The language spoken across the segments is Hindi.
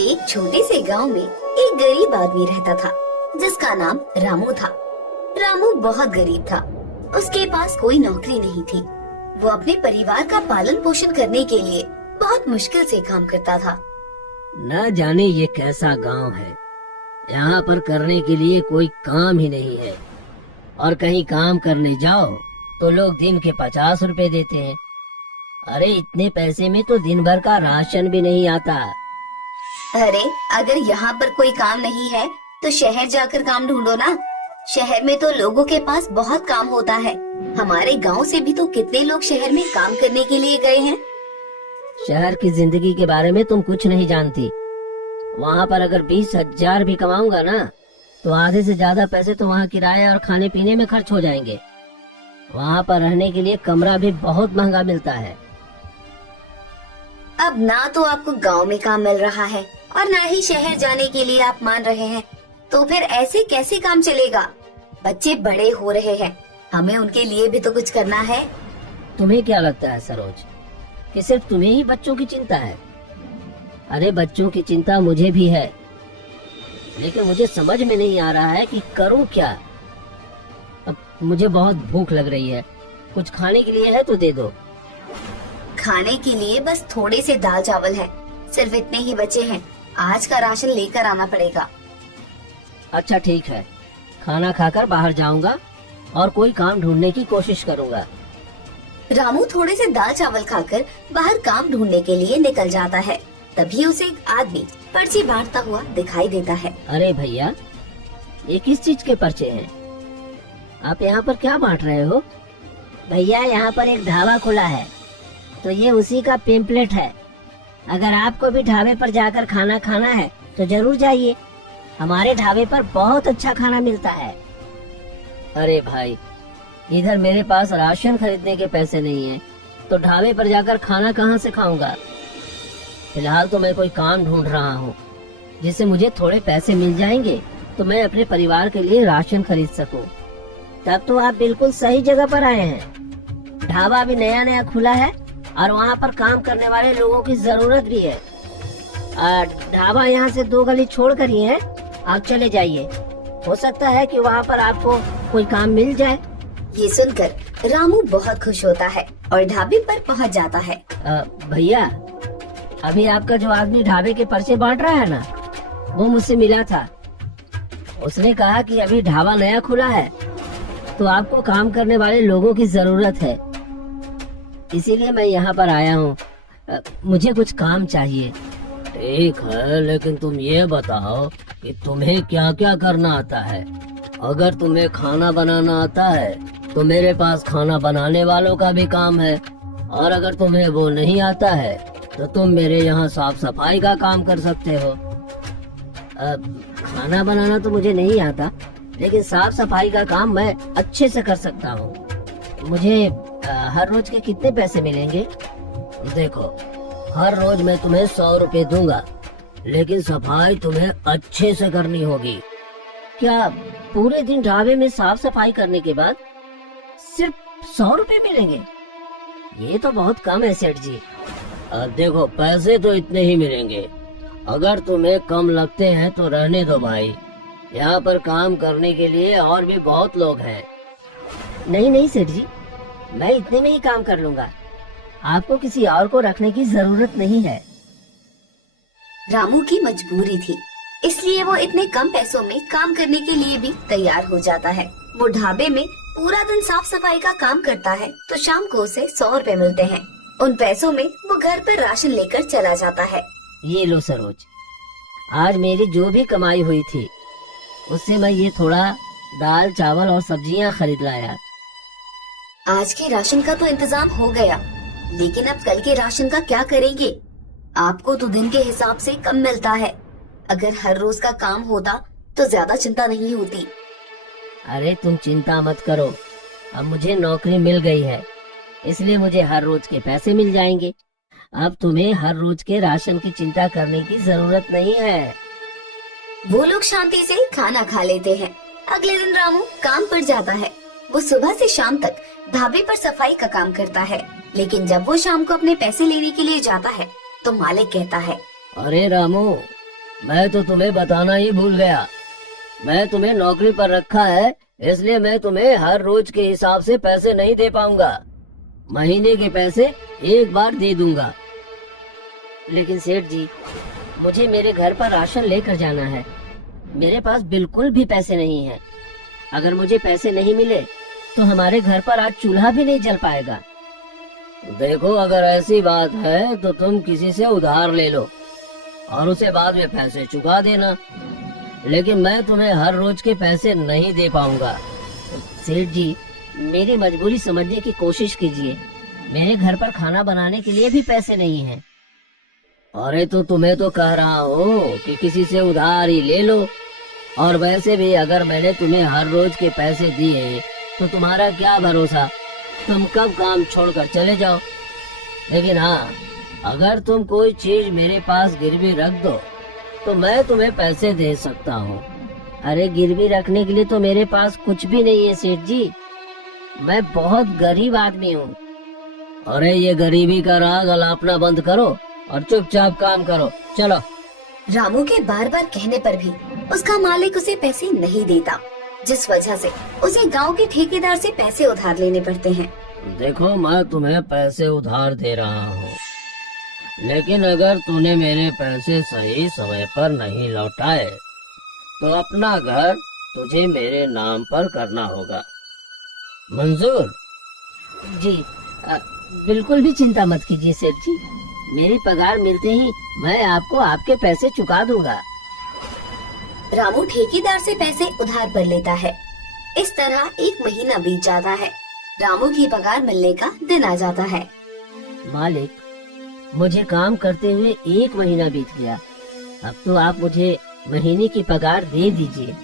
एक छोटे से गांव में एक गरीब आदमी रहता था जिसका नाम रामू था। रामू बहुत गरीब था। उसके पास कोई नौकरी नहीं थी। वो अपने परिवार का पालन पोषण करने के लिए बहुत मुश्किल से काम करता था। न जाने ये कैसा गांव है। यहाँ पर करने के लिए कोई काम ही नहीं है, और कहीं काम करने जाओ तो लोग दिन के 50 रुपए देते हैं। अरे इतने पैसे में तो दिन भर का राशन भी नहीं आता। अरे अगर यहाँ पर कोई काम नहीं है तो शहर जाकर काम ढूंढो ना। शहर में तो लोगों के पास बहुत काम होता है। हमारे गांव से भी तो कितने लोग शहर में काम करने के लिए गए हैं। शहर की जिंदगी के बारे में तुम कुछ नहीं जानती। वहाँ पर अगर 20,000 भी कमाऊंगा ना तो आधे से ज्यादा पैसे तो वहाँ किराया और खाने पीने में खर्च हो जाएंगे। वहाँ पर रहने के लिए कमरा भी बहुत महंगा मिलता है। अब ना तो आपको गांव में काम मिल रहा है और ना ही शहर जाने के लिए आप मान रहे हैं, तो फिर ऐसे कैसे काम चलेगा। बच्चे बड़े हो रहे हैं, हमें उनके लिए भी तो कुछ करना है। तुम्हें क्या लगता है सरोज कि सिर्फ तुम्हें ही बच्चों की चिंता है? अरे बच्चों की चिंता मुझे भी है, लेकिन मुझे समझ में नहीं आ रहा है कि करूं क्या। अब मुझे बहुत भूख लग रही है, कुछ खाने के लिए है तो दे दो। खाने के लिए बस थोड़े से दाल चावल है, सिर्फ इतने ही बचे हैं। आज का राशन लेकर आना पड़ेगा। अच्छा ठीक है, खाना खाकर बाहर जाऊंगा और कोई काम ढूंढने की कोशिश करूंगा। रामू थोड़े से दाल चावल खाकर बाहर काम ढूंढने के लिए निकल जाता है। तभी उसे एक आदमी पर्ची बांटता हुआ दिखाई देता है। अरे भैया, ये किस चीज के पर्चे हैं? आप यहाँ पर क्या बांट रहे हो? भैया यहाँ पर एक ढाबा खुला है, तो ये उसी का पेम्पलेट है। अगर आपको भी ढाबे पर जाकर खाना खाना है तो जरूर जाइए। हमारे ढाबे पर बहुत अच्छा खाना मिलता है। अरे भाई, इधर मेरे पास राशन खरीदने के पैसे नहीं है, तो ढाबे पर जाकर खाना कहाँ से खाऊंगा। फिलहाल तो मैं कोई काम ढूंढ रहा हूँ जिससे मुझे थोड़े पैसे मिल जाएंगे तो मैं अपने परिवार के लिए राशन खरीद सकूं। तब तो आप बिल्कुल सही जगह पर आए हैं। ढाबा भी नया नया खुला है और वहाँ पर काम करने वाले लोगों की जरूरत भी है। ढाबा यहाँ से 2 गली छोड़ कर ही है, आप चले जाइए। हो सकता है कि वहाँ पर आपको कोई काम मिल जाए। ये सुनकर रामू बहुत खुश होता है और ढाबे पर पहुँच जाता है। भैया, अभी आपका जो आदमी ढाबे के पर्चे बांट रहा है ना, वो मुझसे मिला था। उसने कहा कि अभी ढाबा नया खुला है तो आपको काम करने वाले लोगों की जरूरत है, इसीलिए मैं यहाँ पर आया हूँ। मुझे कुछ काम चाहिए। ठीक है, लेकिन तुम ये बताओ कि तुम्हें क्या क्या करना आता है। अगर तुम्हें खाना बनाना आता है तो मेरे पास खाना बनाने वालों का भी काम है, और अगर तुम्हें वो नहीं आता है तो तुम मेरे यहाँ साफ सफाई का काम कर सकते हो। खाना बनाना तो मुझे नहीं आता, लेकिन साफ सफाई का काम मैं अच्छे से कर सकता हूँ। मुझे हर रोज के कितने पैसे मिलेंगे? देखो, हर रोज मैं तुम्हें 100 रुपए दूंगा, लेकिन सफाई तुम्हें अच्छे से करनी होगी। क्या पूरे दिन ढाबे में साफ सफाई करने के बाद सिर्फ 100 रुपए मिलेंगे? ये तो बहुत कम है सेठ जी। देखो, पैसे तो इतने ही मिलेंगे। अगर तुम्हें कम लगते हैं तो रहने दो भाई, यहाँ पर काम करने के लिए और भी बहुत लोग हैं। नहीं नहीं सेठ जी, मैं इतने में ही काम कर लूंगा। आपको किसी और को रखने की जरूरत नहीं है। रामू की मजबूरी थी, इसलिए वो इतने कम पैसों में काम करने के लिए भी तैयार हो जाता है। वो ढाबे में पूरा दिन साफ सफाई का काम करता है तो शाम को उसे 100 रुपए मिलते हैं। उन पैसों में वो घर पर राशन लेकर चला जाता है। ये लो सरोज, आज मेरी जो भी कमाई हुई थी उससे मैं ये थोड़ा दाल चावल और सब्जियां खरीद लाया। आज के राशन का तो इंतजाम हो गया, लेकिन अब कल के राशन का क्या करेंगे? आपको तो दिन के हिसाब से कम मिलता है। अगर हर रोज का काम होता तो ज्यादा चिंता नहीं होती। अरे तुम चिंता मत करो, अब मुझे नौकरी मिल गई है, इसलिए मुझे हर रोज के पैसे मिल जाएंगे। अब तुम्हें हर रोज के राशन की चिंता करने की जरूरत नहीं है। वो लोग शांति से खाना खा लेते हैं। अगले दिन रामू काम पर जाता है। वो सुबह से शाम तक ढाबे पर सफाई का काम करता है, लेकिन जब वो शाम को अपने पैसे लेने के लिए जाता है तो मालिक कहता है, अरे रामू, मैं तो तुम्हें बताना ही भूल गया। मैं तुम्हें नौकरी पर रखा है, इसलिए मैं तुम्हें हर रोज के हिसाब से पैसे नहीं दे पाऊंगा। महीने के पैसे एक बार दे दूंगा। लेकिन सेठ जी, मुझे मेरे घर पर राशन लेकर जाना है। मेरे पास बिल्कुल भी पैसे नहीं हैं। अगर मुझे पैसे नहीं मिले तो हमारे घर पर आज चूल्हा भी नहीं जल पाएगा। देखो, अगर ऐसी बात है तो तुम किसी से उधार ले लो और उसे बाद में पैसे चुका देना, लेकिन मैं तुम्हें हर रोज के पैसे नहीं दे पाऊंगा। सेठ जी, मेरी मजबूरी समझने की कोशिश कीजिए। मेरे घर पर खाना बनाने के लिए भी पैसे नहीं हैं। अरे तो तुम्हें तो कह रहा हूँ कि किसी से उधार ही ले लो। और वैसे भी अगर मैंने तुम्हें हर रोज के पैसे दिए तो तुम्हारा क्या भरोसा, तुम कब काम छोड़कर चले जाओ। लेकिन हाँ, अगर तुम कोई चीज मेरे पास गिरवी रख दो तो मैं तुम्हें पैसे दे सकता हूँ। अरे गिरवी रखने के लिए तो मेरे पास कुछ भी नहीं है सेठ जी। मैं बहुत गरीब आदमी हूँ। अरे ये गरीबी का राग अलापना बंद करो और चुपचाप काम करो, चलो। रामू के बार बार कहने पर भी उसका मालिक उसे पैसे नहीं देता, जिस वजह से उसे गांव के ठेकेदार से पैसे उधार लेने पड़ते हैं। देखो, मैं तुम्हें पैसे उधार दे रहा हूँ, लेकिन अगर तूने मेरे पैसे सही समय पर नहीं लौटाए तो अपना घर तुझे मेरे नाम पर करना होगा। मंजूर? जी, बिल्कुल भी चिंता मत कीजिए सेठ जी। मेरी पगार मिलते ही मैं आपको आपके पैसे चुका दूंगा। रामू ठेकेदार से पैसे उधार पर लेता है। इस तरह एक महीना बीत जाता है। रामू की पगार मिलने का दिन आ जाता है। मालिक, मुझे काम करते हुए 1 महीना बीत गया। अब तो आप मुझे महीने की पगार दे दीजिए।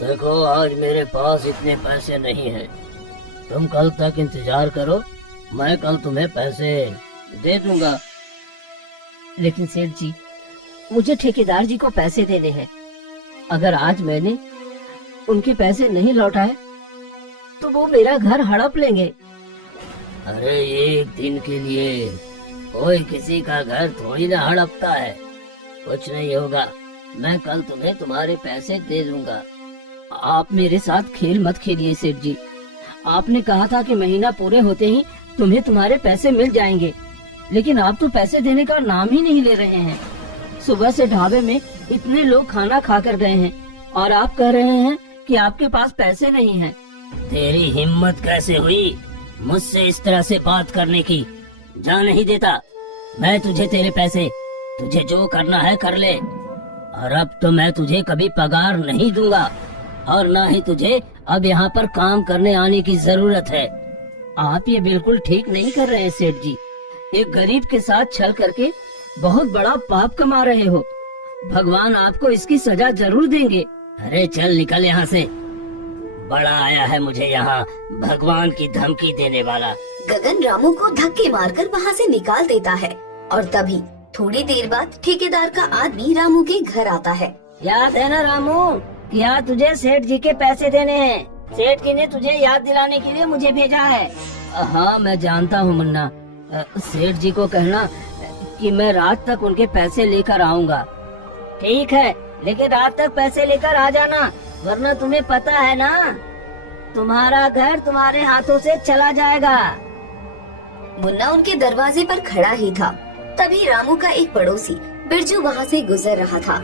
देखो, आज मेरे पास इतने पैसे नहीं हैं। तुम कल तक इंतजार करो, मैं कल तुम्हें पैसे दे दूंगा। लेकिन सेठ जी, मुझे ठेकेदार जी को पैसे देने हैं। अगर आज मैंने उनके पैसे नहीं लौटाए तो वो मेरा घर हड़प लेंगे। अरे एक दिन के लिए कोई किसी का घर थोड़ी ना हड़पता है। कुछ नहीं होगा, मैं कल तुम्हें तुम्हारे पैसे दे दूंगा। आप मेरे साथ खेल मत खेलिए सेठ जी। आपने कहा था कि महीना पूरे होते ही तुम्हें तुम्हारे पैसे मिल जाएंगे, लेकिन आप तो पैसे देने का नाम ही नहीं ले रहे हैं। सुबह से ढाबे में इतने लोग खाना खा कर गए हैं और आप कह रहे हैं कि आपके पास पैसे नहीं हैं। तेरी हिम्मत कैसे हुई मुझसे इस तरह से बात करने की? जा नहीं देता मैं तुझे तेरे पैसे। तुझे जो करना है कर ले। और अब तो मैं तुझे कभी पगार नहीं दूंगा और ना ही तुझे अब यहाँ पर काम करने आने की जरूरत है। आप ये बिल्कुल ठीक नहीं कर रहे हैं सेठ जी। एक गरीब के साथ छल करके बहुत बड़ा पाप कमा रहे हो। भगवान आपको इसकी सजा जरूर देंगे। अरे चल निकल यहाँ से। बड़ा आया है मुझे यहाँ भगवान की धमकी देने वाला। गगन रामू को धक्के मारकर वहाँ से निकाल देता है और तभी थोड़ी देर बाद ठेकेदार का आदमी रामू के घर आता है। याद है ना रामू, क्या तुझे सेठ जी के पैसे देने हैं? सेठ जी ने तुझे याद दिलाने के लिए मुझे भेजा है। हाँ, मैं जानता हूँ मुन्ना। सेठ जी को कहना कि मैं रात तक उनके पैसे लेकर आऊंगा। ठीक है, लेकिन रात तक पैसे लेकर आ जाना, वरना तुम्हें पता है ना तुम्हारा घर तुम्हारे हाथों से चला जाएगा। मुन्ना उनके दरवाजे पर खड़ा ही था। तभी रामू का एक पड़ोसी बिरजू वहाँ से गुजर रहा था।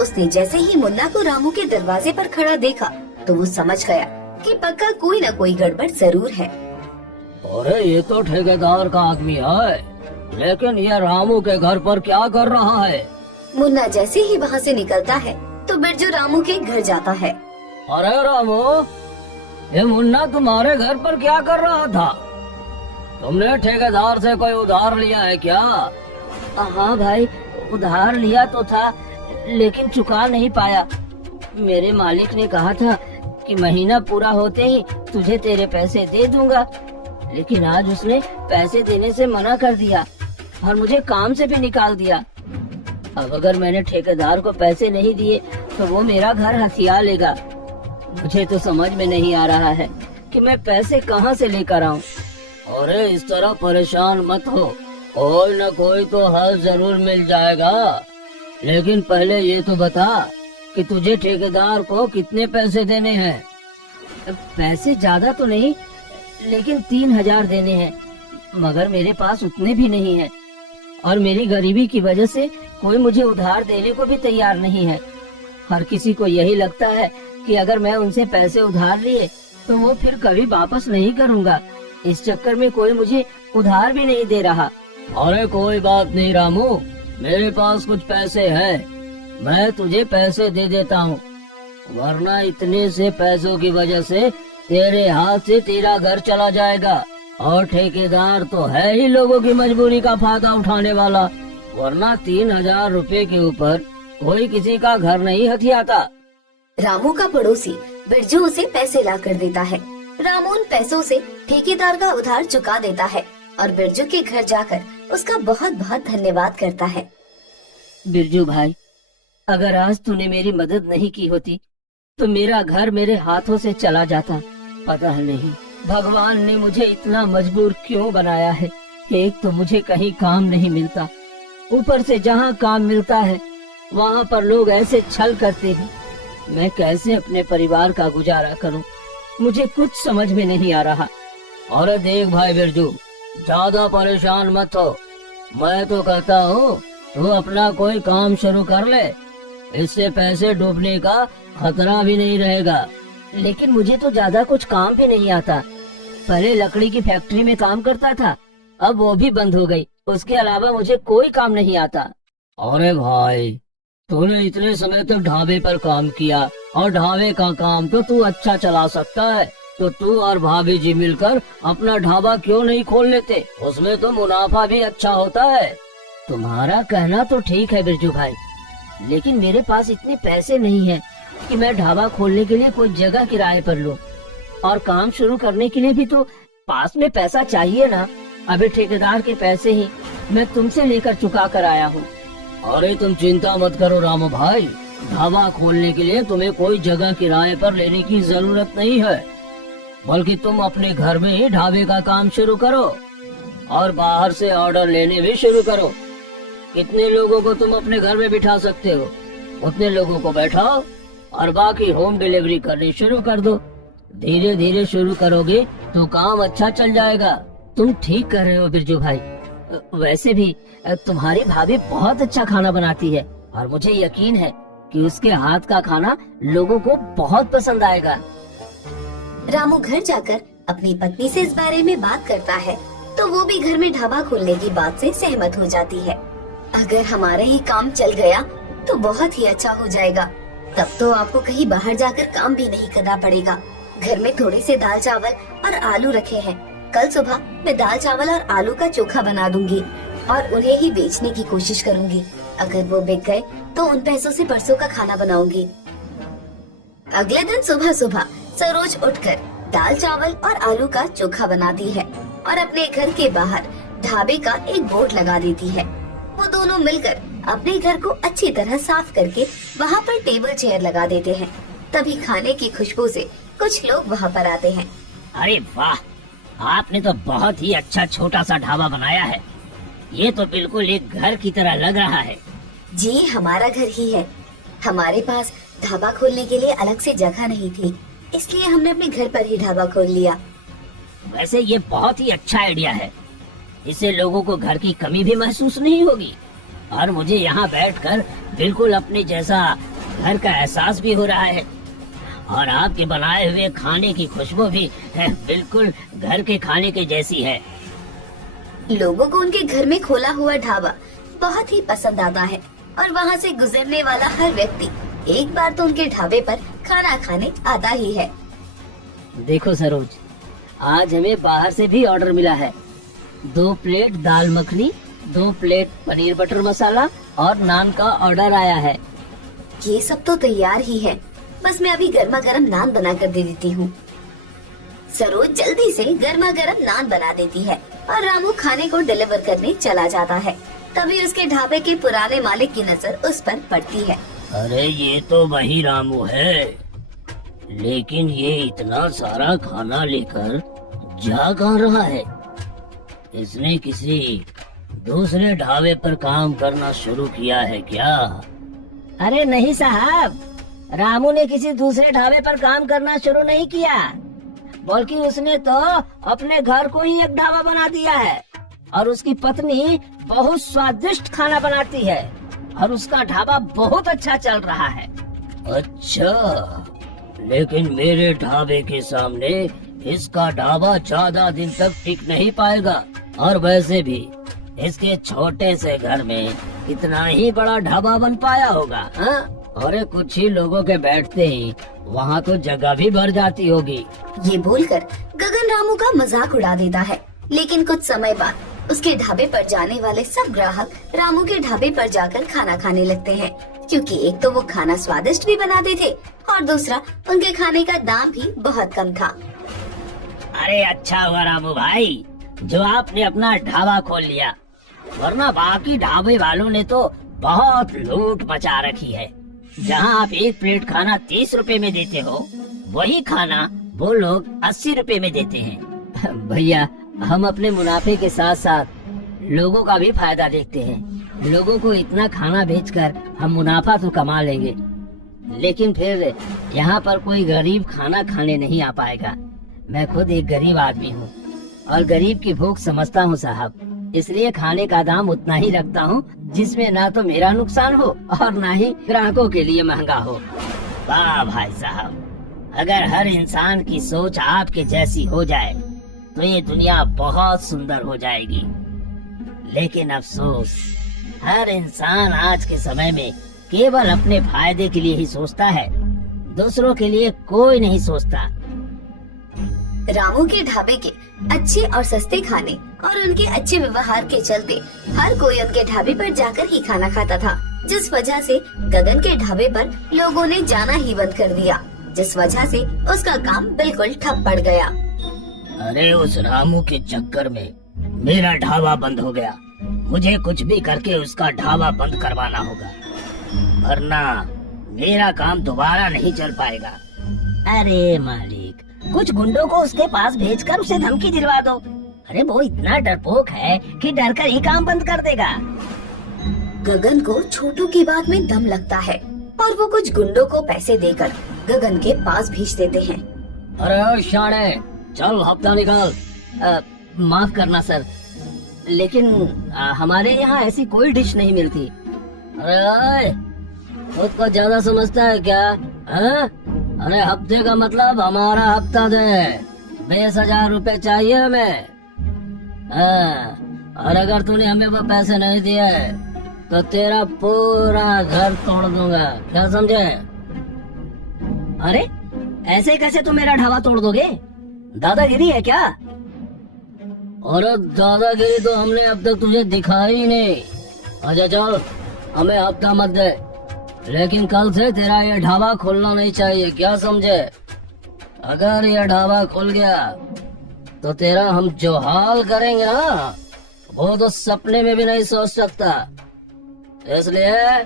उसने जैसे ही मुन्ना को रामू के दरवाजे पर खड़ा देखा तो वो समझ गया कि पक्का कोई न कोई गड़बड़ जरूर है। अरे ये तो ठेकेदार का आदमी है, लेकिन ये रामू के घर पर क्या कर रहा है? मुन्ना जैसे ही वहाँ से निकलता है तो बिरजू रामू के घर जाता है। अरे रामू, ये मुन्ना तुम्हारे घर पर क्या कर रहा था? तुमने ठेकेदार से कोई उधार लिया है क्या? हाँ भाई, उधार लिया तो था लेकिन चुका नहीं पाया। मेरे मालिक ने कहा था कि महीना पूरा होते ही तुझे तेरे पैसे दे दूंगा, लेकिन आज उसने पैसे देने से मना कर दिया और मुझे काम से भी निकाल दिया। अब अगर मैंने ठेकेदार को पैसे नहीं दिए तो वो मेरा घर हथिया लेगा। मुझे तो समझ में नहीं आ रहा है कि मैं पैसे कहाँ से लेकर आऊँ। अरे इस तरह परेशान मत हो, कोई न कोई तो हल जरूर मिल जाएगा। लेकिन पहले ये तो बता कि तुझे ठेकेदार को कितने पैसे देने हैं। पैसे ज्यादा तो नहीं, लेकिन 3,000 देने हैं, मगर मेरे पास उतने भी नहीं है और मेरी गरीबी की वजह से कोई मुझे उधार देने को भी तैयार नहीं है। हर किसी को यही लगता है कि अगर मैं उनसे पैसे उधार लिए तो वो फिर कभी वापस नहीं करूँगा। इस चक्कर में कोई मुझे उधार भी नहीं दे रहा। अरे कोई बात नहीं रामू, मेरे पास कुछ पैसे हैं, मैं तुझे पैसे दे देता हूँ, वरना इतने से पैसों की वजह से तेरे हाथ से तेरा घर चला जाएगा और ठेकेदार तो है ही लोगों की मजबूरी का फायदा उठाने वाला, वरना 3,000 रुपए के ऊपर कोई किसी का घर नहीं हथियाता। रामू का पड़ोसी बिरजू उसे पैसे ला कर देता है। रामू उन पैसों से ठेकेदार का उधार चुका देता है और बिरजू के घर जाकर उसका बहुत बहुत धन्यवाद करता है। बिरजू भाई, अगर आज तूने मेरी मदद नहीं की होती तो मेरा घर मेरे हाथों से चला जाता। पता नहीं भगवान ने मुझे इतना मजबूर क्यों बनाया है। एक तो मुझे कहीं काम नहीं मिलता, ऊपर से जहाँ काम मिलता है वहाँ पर लोग ऐसे छल करते हैं। मैं कैसे अपने परिवार का गुजारा करूँ, मुझे कुछ समझ में नहीं आ रहा। और देख भाई बिरजू, ज्यादा परेशान मत हो, मैं तो कहता हूँ तू अपना कोई काम शुरू कर ले, इससे पैसे डूबने का खतरा भी नहीं रहेगा। लेकिन मुझे तो ज्यादा कुछ काम भी नहीं आता। पहले लकड़ी की फैक्ट्री में काम करता था, अब वो भी बंद हो गई। उसके अलावा मुझे कोई काम नहीं आता। अरे भाई, तूने इतने समय तक ढाबे पर काम किया और ढाबे का काम तो तू अच्छा चला सकता है, तो तू और भाभी जी मिलकर अपना ढाबा क्यों नहीं खोल लेते? उसमें तो मुनाफा भी अच्छा होता है। तुम्हारा कहना तो ठीक है बिरजू भाई, लेकिन मेरे पास इतने पैसे नहीं हैं कि मैं ढाबा खोलने के लिए कोई जगह किराए पर लूं, और काम शुरू करने के लिए भी तो पास में पैसा चाहिए ना। अभी ठेकेदार के पैसे ही मैं तुमसे लेकर चुका कर आया हूँ। अरे तुम चिंता मत करो रामू भाई, ढाबा खोलने के लिए तुम्हें कोई जगह किराए पर लेने की जरूरत नहीं है, बल्कि तुम अपने घर में ही ढाबे का काम शुरू करो और बाहर से ऑर्डर लेने भी शुरू करो। कितने लोगों को तुम अपने घर में बिठा सकते हो, उतने लोगों को बैठाओ और बाकी होम डिलीवरी करनी शुरू कर दो। धीरे धीरे शुरू करोगे तो काम अच्छा चल जाएगा। तुम ठीक कर रहे हो बिरजू भाई। वैसे भी तुम्हारी भाभी बहुत अच्छा खाना बनाती है और मुझे यकीन है कि उसके हाथ का खाना लोगों को बहुत पसंद आएगा। रामू घर जाकर अपनी पत्नी से इस बारे में बात करता है तो वो भी घर में ढाबा खोलने की बात से सहमत हो जाती है। अगर हमारा ही काम चल गया तो बहुत ही अच्छा हो जाएगा, तब तो आपको कहीं बाहर जाकर काम भी नहीं करना पड़ेगा। घर में थोड़े से दाल चावल और आलू रखे हैं, कल सुबह मैं दाल चावल और आलू का चोखा बना दूंगी और उन्हें ही बेचने की कोशिश करूंगी। अगर वो बिक गए तो उन पैसों से परसों का खाना बनाऊंगी। अगले दिन सुबह सुबह सरोज उठकर दाल चावल और आलू का चोखा बनाती है और अपने घर के बाहर ढाबे का एक बोर्ड लगा देती है। वो दोनों मिलकर अपने घर को अच्छी तरह साफ करके वहाँ पर टेबल चेयर लगा देते हैं। तभी खाने की खुशबू से कुछ लोग वहाँ पर आते हैं। अरे वाह, आपने तो बहुत ही अच्छा छोटा सा ढाबा बनाया है। ये तो बिल्कुल एक घर की तरह लग रहा है। जी, हमारा घर ही है। हमारे पास ढाबा खोलने के लिए अलग से जगह नहीं थी, इसलिए हमने अपने घर पर ही ढाबा खोल लिया। वैसे ये बहुत ही अच्छा आइडिया है, इससे लोगों को घर की कमी भी महसूस नहीं होगी और मुझे यहाँ बैठकर बिल्कुल अपने जैसा घर का एहसास भी हो रहा है। और आपके बनाए हुए खाने की खुशबू भी बिल्कुल घर के खाने के जैसी है। लोगों को उनके घर में खोला हुआ ढाबा बहुत ही पसंद आता है और वहाँ से गुजरने वाला हर व्यक्ति एक बार तो उनके ढाबे पर खाना खाने आता ही है। देखो सरोज, आज हमें बाहर से भी ऑर्डर मिला है। 2 प्लेट दाल मखनी, 2 प्लेट पनीर बटर मसाला और नान का ऑर्डर आया है। ये सब तो तैयार ही है, बस मैं अभी गर्मा गर्म नान बना कर दे देती हूँ। सरोज जल्दी से गर्मा गर्म नान बना देती है और रामू खाने को डिलीवर करने चला जाता है। तभी उसके ढाबे के पुराने मालिक की नजर उस पर पड़ती है। अरे ये तो वही रामू है, लेकिन ये इतना सारा खाना लेकर जा कहाँ रहा है? इसने किसी दूसरे ढाबे पर काम करना शुरू किया है क्या? अरे नहीं साहब, रामू ने किसी दूसरे ढाबे पर काम करना शुरू नहीं किया, बल्कि उसने तो अपने घर को ही एक ढाबा बना दिया है। और उसकी पत्नी बहुत स्वादिष्ट खाना बनाती है और उसका ढाबा बहुत अच्छा चल रहा है। अच्छा, लेकिन मेरे ढाबे के सामने इसका ढाबा ज्यादा दिन तक टिक नहीं पाएगा। और वैसे भी इसके छोटे से घर में इतना ही बड़ा ढाबा बन पाया होगा, हाँ? और कुछ ही लोगों के बैठते ही वहाँ तो जगह भी भर जाती होगी। ये बोलकर गगन रामू का मजाक उड़ा देता है। लेकिन कुछ समय बाद उसके ढाबे पर जाने वाले सब ग्राहक रामू के ढाबे पर जाकर खाना खाने लगते हैं, क्योंकि एक तो वो खाना स्वादिष्ट भी बनाते थे और दूसरा उनके खाने का दाम भी बहुत कम था। अरे अच्छा हुआ रामू भाई जो आपने अपना ढाबा खोल लिया, वरना बाकी ढाबे वालों ने तो बहुत लूट मचा रखी है। जहाँ आप एक प्लेट खाना 30 रुपए में देते हो, वही खाना वो लोग 80 रुपए में देते हैं। भैया, हम अपने मुनाफे के साथ साथ लोगों का भी फायदा देखते हैं। लोगों को इतना खाना बेचकर हम मुनाफा तो कमा लेंगे, लेकिन फिर यहाँ पर कोई गरीब खाना खाने नहीं आ पाएगा। मैं खुद एक गरीब आदमी हूँ और गरीब की भूख समझता हूँ साहब, इसलिए खाने का दाम उतना ही रखता हूँ जिसमें ना तो मेरा नुकसान हो और ना ही ग्राहकों के लिए महंगा हो। वाह भाई साहब, अगर हर इंसान की सोच आपके जैसी हो जाए तो ये दुनिया बहुत सुंदर हो जाएगी। लेकिन अफसोस, हर इंसान आज के समय में केवल अपने फायदे के लिए ही सोचता है, दूसरों के लिए कोई नहीं सोचता। रामू के ढाबे के अच्छे और सस्ते खाने और उनके अच्छे व्यवहार के चलते हर कोई उनके ढाबे पर जाकर ही खाना खाता था, जिस वजह से गगन के ढाबे पर लोगों ने जाना ही बंद कर दिया, जिस वजह से उसका काम बिल्कुल ठप पड़ गया। अरे उस रामू के चक्कर में मेरा ढाबा बंद हो गया। मुझे कुछ भी करके उसका ढाबा बंद करवाना होगा, वरना मेरा काम दोबारा नहीं चल पाएगा। अरे मालिक, कुछ गुंडों को उसके पास भेजकर उसे धमकी दिलवा दो। अरे वो इतना डरपोक है कि डरकर ही काम बंद कर देगा। गगन को छोटू की बात में दम लगता है और वो कुछ गुंडों को पैसे देकर गगन के पास भेज देते हैं। अरे शाणे, चल हफ्ता निकाल। माफ करना सर, लेकिन हमारे यहाँ ऐसी कोई डिश नहीं मिलती। अरे खुद को ज्यादा समझता है क्या, हाँ? अरे हफ्ते का मतलब हमारा हफ्ता दे, 20,000 रुपए चाहिए हमें। हाँ, और अगर तूने हमें वो पैसे नहीं दिए तो तेरा पूरा घर तोड़ दूंगा, क्या समझे? अरे ऐसे कैसे तुम मेरा ढाबा तोड़ दोगे? दादागिरी है क्या? और दादागिरी तो हमने अब तक तुझे दिखाई ही नहीं। अच्छा चल, हमें हफ्ता मत दे, लेकिन कल से तेरा ये ढाबा खोलना नहीं चाहिए, क्या समझे? अगर ये ढाबा खुल गया तो तेरा हम जो हाल करेंगे ना, वो तो सपने में भी नहीं सोच सकता। इसलिए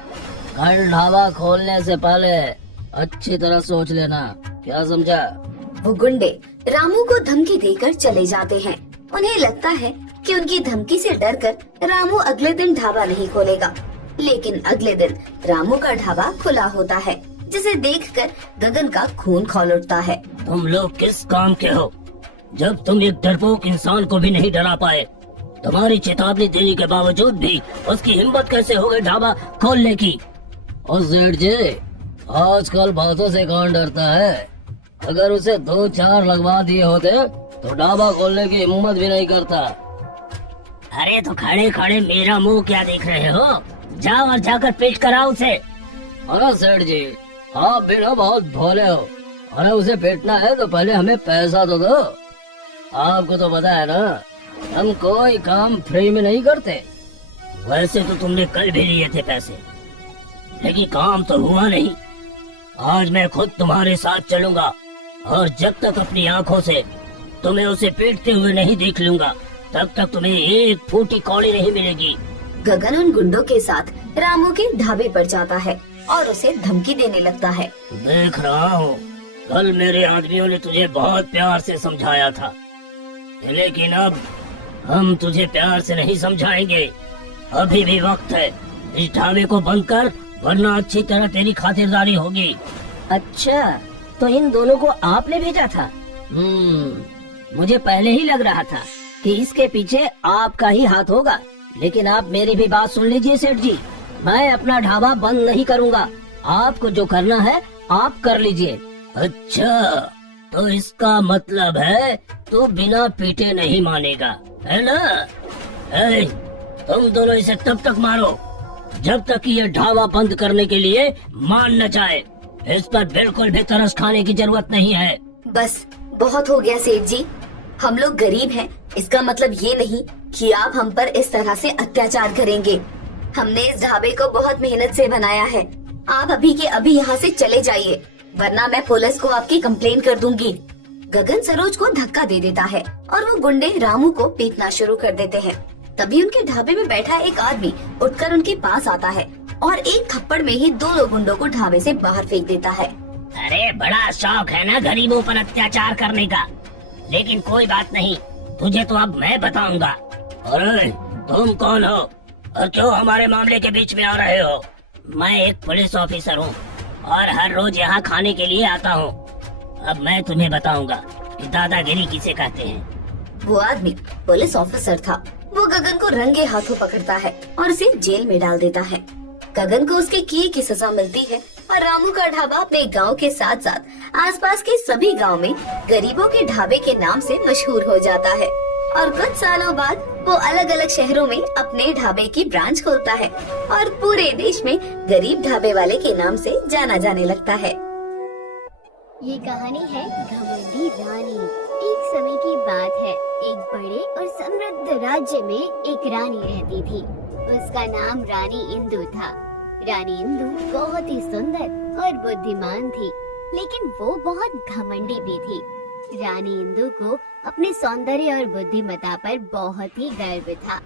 कल ढाबा खोलने से पहले अच्छी तरह सोच लेना, क्या समझा? वो गुंडे रामू को धमकी देकर चले जाते हैं। उन्हें लगता है कि उनकी धमकी से डरकर रामू अगले दिन ढाबा नहीं खोलेगा, लेकिन अगले दिन रामू का ढाबा खुला होता है, जिसे देखकर गगन का खून खौल उठता है। तुम लोग किस काम के हो जब तुम एक डरपोक इंसान को भी नहीं डरा पाए? तुम्हारी चेतावनी देने के बावजूद भी उसकी हिम्मत कैसे हो गई ढाबा खोलने की? और सेठ जी, आजकल बातों से कौन डरता है? अगर उसे 2-4 लगवा दिए होते तो ढाबा खोलने की हिम्मत भी नहीं करता। अरे तो खड़े खड़े मेरा मुंह क्या देख रहे हो? जाओ और जाकर पेश कराओ उसे। अरे सेठ जी, आप भी ना बहुत भोले हो। अरे उसे पेटना है तो पहले हमें पैसा तो दो। आपको तो पता है ना, हम कोई काम फ्री में नहीं करते। वैसे तो तुमने कल भी लिए थे पैसे, लेकिन काम तो हुआ नहीं। आज मैं खुद तुम्हारे साथ चलूंगा और जब तक अपनी आंखों से तुम्हें उसे पीटते हुए नहीं देख लूंगा, तब तक तुम्हें एक फूटी कौड़ी नहीं मिलेगी। गगन उन गुंडों के साथ रामू के ढाबे पर जाता है और उसे धमकी देने लगता है। देख रहा हूँ, कल मेरे आदमियों ने तुझे बहुत प्यार से समझाया था, लेकिन अब हम तुझे प्यार से नहीं समझाएंगे। अभी भी वक्त है, इस ढाबे को बंद कर, वरना अच्छी तरह तेरी खातिरदारी होगी। अच्छा, तो इन दोनों को आपने भेजा था? मुझे पहले ही लग रहा था कि इसके पीछे आपका ही हाथ होगा। लेकिन आप मेरी भी बात सुन लीजिए सेठ जी, मैं अपना ढाबा बंद नहीं करूंगा। आपको जो करना है आप कर लीजिए। अच्छा, तो इसका मतलब है तू बिना पीटे नहीं मानेगा, है ना? ए, तुम दोनों इसे तब तक मारो जब तक कि ये ढाबा बंद करने के लिए मान न जाए। इस पर बिल्कुल भी तरस खाने की जरूरत नहीं है। बस बहुत हो गया सेठ जी, हम लोग गरीब हैं, इसका मतलब ये नहीं कि आप हम पर इस तरह से अत्याचार करेंगे। हमने इस ढाबे को बहुत मेहनत से बनाया है। आप अभी के अभी यहाँ से चले जाइए, वरना मैं पुलिस को आपकी कंप्लेन कर दूंगी। गगन सरोज को धक्का दे देता है और वो गुंडे रामू को पीटना शुरू कर देते हैं। तभी उनके ढाबे में बैठा एक आदमी उठकर उनके पास आता है और एक थप्पड़ में ही दोनों गुंडों को ढाबे से बाहर फेंक देता है। अरे बड़ा शौक है ना गरीबों पर अत्याचार करने का, लेकिन कोई बात नहीं, तुझे तो अब मैं बताऊंगा। अरे तुम कौन हो और क्यों हमारे मामले के बीच में आ रहे हो? मैं एक पुलिस ऑफिसर हूँ और हर रोज यहाँ खाने के लिए आता हूँ। अब मैं तुम्हें बताऊंगा कि दादागिरी किसे कहते हैं। वो आदमी पुलिस ऑफिसर था। वो गगन को रंगे हाथों पकड़ता है और उसे जेल में डाल देता है। गगन को उसके किए की सजा मिलती है और रामू का ढाबा अपने गांव के साथ साथ आसपास के सभी गांव में गरीबों के ढाबे के नाम से मशहूर हो जाता है। और कुछ सालों बाद वो अलग अलग शहरों में अपने ढाबे की ब्रांच खोलता है और पूरे देश में गरीब ढाबे वाले के नाम से जाना जाने लगता है। ये कहानी है घमंडी रानी। एक समय की बात है, एक बड़े और समृद्ध राज्य में एक रानी रहती थी। उसका नाम रानी इंदु था। रानी इंदु बहुत ही सुंदर और बुद्धिमान थी, लेकिन वो बहुत घमंडी भी थी। रानी इंदु को अपने सौंदर्य और बुद्धिमता पर बहुत ही गर्व था।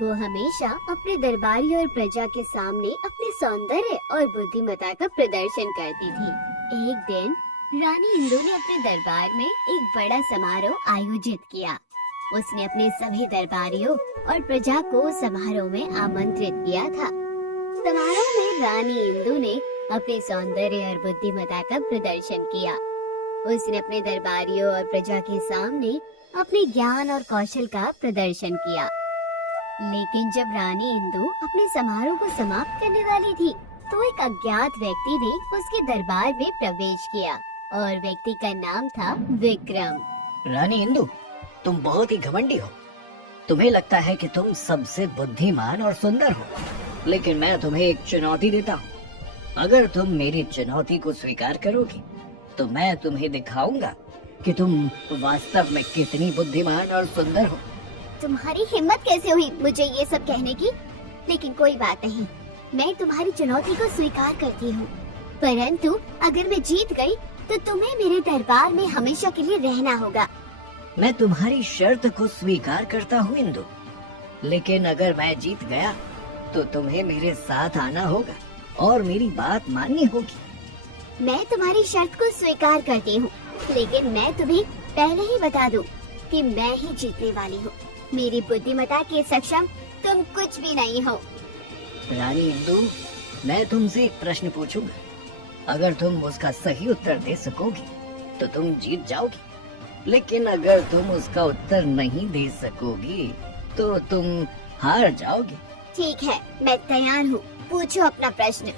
वो हमेशा अपने दरबारी और प्रजा के सामने अपने सौंदर्य और बुद्धिमता का प्रदर्शन करती थी। एक दिन रानी इंदु ने अपने दरबार में एक बड़ा समारोह आयोजित किया। उसने अपने सभी दरबारियों और प्रजा को समारोह में आमंत्रित किया था। समारोह में रानी इंदु ने अपने सौंदर्य और बुद्धिमता का प्रदर्शन किया। उसने अपने दरबारियों और प्रजा के सामने अपने ज्ञान और कौशल का प्रदर्शन किया। लेकिन जब रानी इंदु अपने समारोह को समाप्त करने वाली थी, तो एक अज्ञात व्यक्ति ने उसके दरबार में प्रवेश किया और व्यक्ति का नाम था विक्रम। रानी इंदु, तुम बहुत ही घमंडी हो। तुम्हें लगता है कि तुम सबसे बुद्धिमान और सुंदर हो, लेकिन मैं तुम्हें एक चुनौती देता हूँ। अगर तुम मेरी चुनौती को स्वीकार करोगी, तो मैं तुम्हें दिखाऊंगा कि तुम वास्तव में कितनी बुद्धिमान और सुंदर हो। तुम्हारी हिम्मत कैसे हुई मुझे ये सब कहने की? लेकिन कोई बात नहीं, मैं तुम्हारी चुनौती को स्वीकार करती हूँ। परंतु अगर मैं जीत गई, तो तुम्हें मेरे दरबार में हमेशा के लिए रहना होगा। मैं तुम्हारी शर्त को स्वीकार करता हूँ इंदु, लेकिन अगर मैं जीत गया तो तुम्हें मेरे साथ आना होगा और मेरी बात माननी होगी। मैं तुम्हारी शर्त को स्वीकार करती हूँ, लेकिन मैं तुम्हें पहले ही बता दूँ कि मैं ही जीतने वाली हूँ। मेरी बुद्धिमता के सक्षम तुम कुछ भी नहीं हो। रानी इंदु, मैं तुमसे एक प्रश्न पूछूंगा। अगर तुम उसका सही उत्तर दे सकोगी तो तुम जीत जाओगी, लेकिन अगर तुम उसका उत्तर नहीं दे सकोगी तो तुम हार जाओगी। ठीक है, मैं तैयार हूँ, पूछो अपना प्रश्न।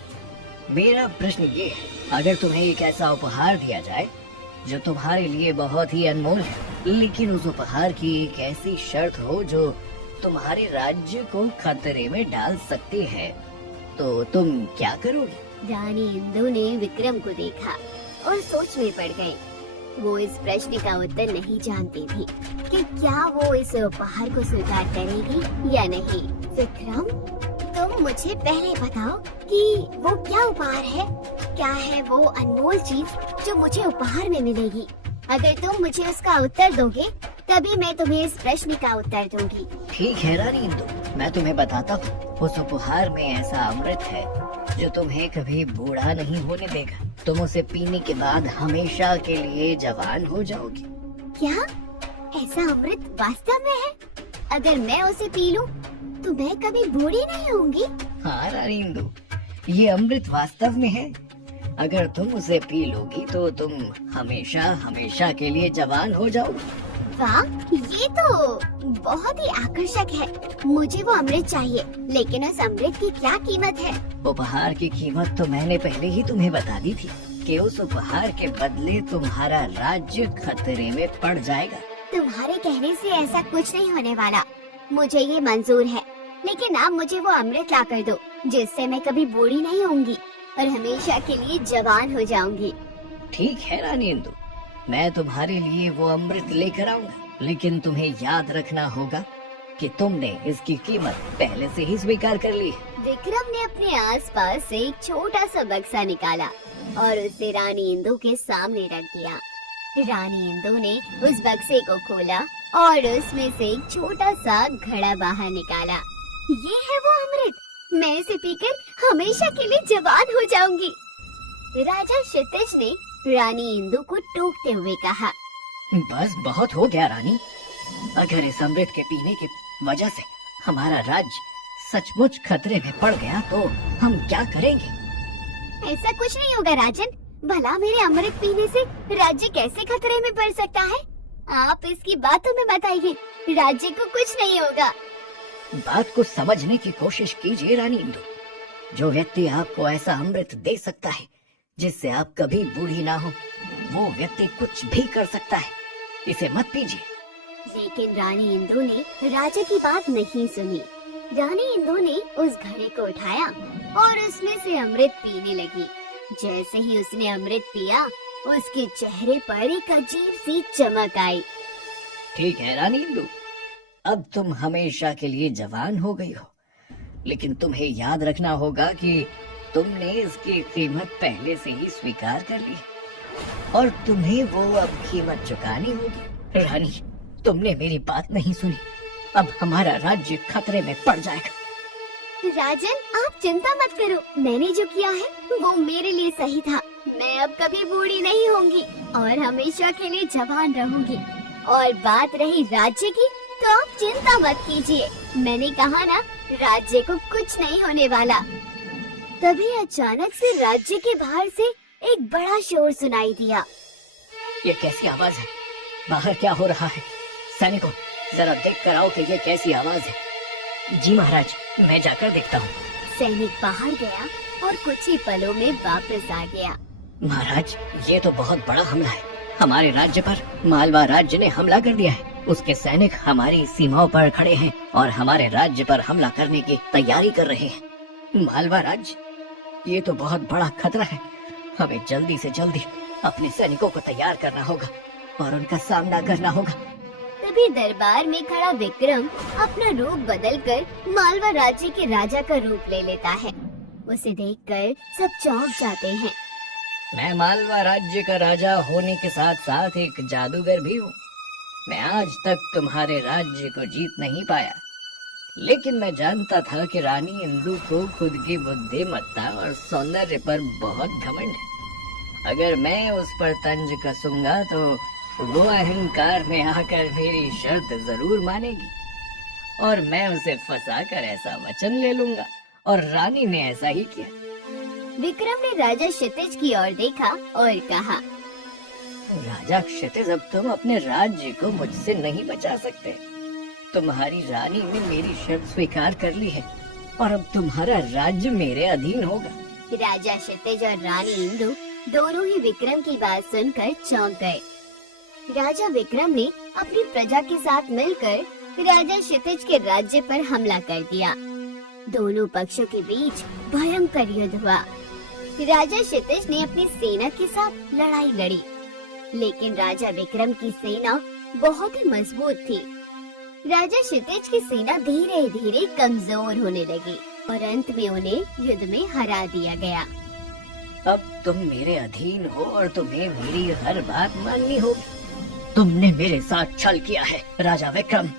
मेरा प्रश्न ये है, अगर तुम्हें एक ऐसा उपहार दिया जाए जो तुम्हारे लिए बहुत ही अनमोल है, लेकिन उस उपहार की एक ऐसी शर्त हो जो तुम्हारे राज्य को खतरे में डाल सकती है, तो तुम क्या करोगी? रानी इंदु ने विक्रम को देखा और सोच में पड़ गई। वो इस प्रश्न का उत्तर नहीं जानती थी कि क्या वो इस उपहार को स्वीकार करेगी या नहीं। विक्रम, तुम मुझे पहले बताओ कि वो क्या उपहार है? क्या है वो अनमोल चीज जो मुझे उपहार में मिलेगी? अगर तुम मुझे उसका उत्तर दोगे, तभी मैं तुम्हें इस प्रश्न का उत्तर दूंगी। ठीक है रानी इंदु, मैं तुम्हें बताता हूँ। उस उपहार में ऐसा अमृत है जो तुम्हें कभी बूढ़ा नहीं होने देगा। तुम उसे पीने के बाद हमेशा के लिए जवान हो जाओगी। क्या ऐसा अमृत वास्तव में है? अगर मैं उसे पी लूं, तो मैं कभी बूढ़ी नहीं होंगी। हाँ रानी इंदु, ये अमृत वास्तव में है। अगर तुम उसे पी लोगी तो तुम हमेशा हमेशा के लिए जवान हो जाओगी। वाह, ये तो बहुत ही आकर्षक है। मुझे वो अमृत चाहिए, लेकिन उस अमृत की क्या कीमत है? उपहार की कीमत तो मैंने पहले ही तुम्हें बता दी थी कि उस उपहार के बदले तुम्हारा राज्य खतरे में पड़ जाएगा। तुम्हारे कहने से ऐसा कुछ नहीं होने वाला। मुझे ये मंजूर है, लेकिन आप मुझे वो अमृत ला कर दो जिससे मैं कभी बूढ़ी नहीं होंगी और हमेशा के लिए जवान हो जाऊंगी। ठीक है रानी इंदु, मैं तुम्हारे लिए वो अमृत लेकर आऊंगा, लेकिन तुम्हें याद रखना होगा कि तुमने इसकी कीमत पहले से ही स्वीकार कर ली है। विक्रम ने अपने आसपास से एक छोटा सा बक्सा निकाला और उसे रानी इंदु के सामने रख दिया। रानी इंदु ने उस बक्से को खोला और उसमें से एक छोटा सा घड़ा बाहर निकाला। ये है वो अमृत, मैं इसे पीकर हमेशा के लिए जवान हो जाऊंगी। राजा क्षितिज ने रानी इंदु को टोकते हुए कहा, बस बहुत हो गया रानी। अगर इस अमृत के पीने की वजह से हमारा राज्य सचमुच खतरे में पड़ गया तो हम क्या करेंगे? ऐसा कुछ नहीं होगा राजन। भला मेरे अमृत पीने से राज्य कैसे खतरे में पड़ सकता है? आप इसकी बातों में बताइए, राज्य को कुछ नहीं होगा। बात को समझने की कोशिश कीजिए रानी इंदु। जो व्यक्ति आपको ऐसा अमृत दे सकता है जिससे आप कभी बूढ़ी ना हो, वो व्यक्ति कुछ भी कर सकता है। इसे मत पीजिए। लेकिन रानी इंदु ने राजा की बात नहीं सुनी। रानी इंदु ने उस घड़े को उठाया और उसमें से अमृत पीने लगी। जैसे ही उसने अमृत पिया, उसके चेहरे पर एक अजीब सी चमक आई। ठीक है रानी इंदु, अब तुम हमेशा के लिए जवान हो गई हो, लेकिन तुम्हें याद रखना होगा कि तुमने इसकी कीमत पहले से ही स्वीकार कर ली और तुम्हें वो अब कीमत चुकानी होगी। रानी, तुमने मेरी बात नहीं सुनी। अब हमारा राज्य खतरे में पड़ जाएगा। राजन, आप चिंता मत करो। मैंने जो किया है वो मेरे लिए सही था। मैं अब कभी बूढ़ी नहीं होंगी और हमेशा के लिए जवान रहूंगी। और बात रही राज्य की, तो आप चिंता मत कीजिए। मैंने कहा ना, राज्य को कुछ नहीं होने वाला। तभी अचानक से राज्य के बाहर से एक बड़ा शोर सुनाई दिया। ये कैसी आवाज है? बाहर क्या हो रहा है? सैनिकों, जरा देख कर आओ कि ये कैसी आवाज है। जी महाराज, मैं जाकर देखता हूँ। सैनिक बाहर गया और कुछ ही पलों में वापस आ गया। महाराज, ये तो बहुत बड़ा हमला है। हमारे राज्य पर मालवा राज्य ने हमला कर दिया है। उसके सैनिक हमारी सीमाओं पर खड़े हैं और हमारे राज्य पर हमला करने की तैयारी कर रहे हैं। मालवा राज्य, ये तो बहुत बड़ा खतरा है। हमें जल्दी से जल्दी अपने सैनिकों को तैयार करना होगा और उनका सामना करना होगा। तभी दरबार में खड़ा विक्रम अपना रूप बदलकर मालवा राज्य के राजा का रूप ले लेता है। उसे देखकर सब चौंक जाते हैं। मैं मालवा राज्य का राजा होने के साथ साथ एक जादूगर भी हूँ। मैं आज तक तुम्हारे राज्य को जीत नहीं पाया, लेकिन मैं जानता था कि रानी इंदु को खुद की बुद्धिमत्ता और सौंदर्य पर बहुत घमंड है। अगर मैं उस पर तंज कसूंगा तो वो अहंकार में आकर मेरी शर्त जरूर मानेगी और मैं उसे फंसाकर ऐसा वचन ले लूंगा। और रानी ने ऐसा ही किया। विक्रम ने राजा क्षितिज की ओर देखा और कहा, राजा क्षितिज, अब तुम अपने राज्य को मुझसे नहीं बचा सकते। तुम्हारी रानी ने मेरी शर्त स्वीकार कर ली है और अब तुम्हारा राज्य मेरे अधीन होगा। राजा क्षितिज और रानी इंदु दोनों ही विक्रम की बात सुनकर चौंक गए। राजा विक्रम ने अपनी प्रजा के साथ मिलकर राजा क्षितिज के राज्य पर हमला कर दिया। दोनों पक्षों के बीच भयंकर युद्ध हुआ। राजा क्षितिज ने अपनी सेना के साथ लड़ाई लड़ी, लेकिन राजा विक्रम की सेना बहुत ही मजबूत थी। राजा क्षितिज की सेना धीरे धीरे कमजोर होने लगी और अंत में उन्हें युद्ध में हरा दिया गया। अब तुम मेरे अधीन हो और तुम्हें मेरी हर बात माननी होगी। तुमने मेरे साथ छल किया है राजा विक्रम,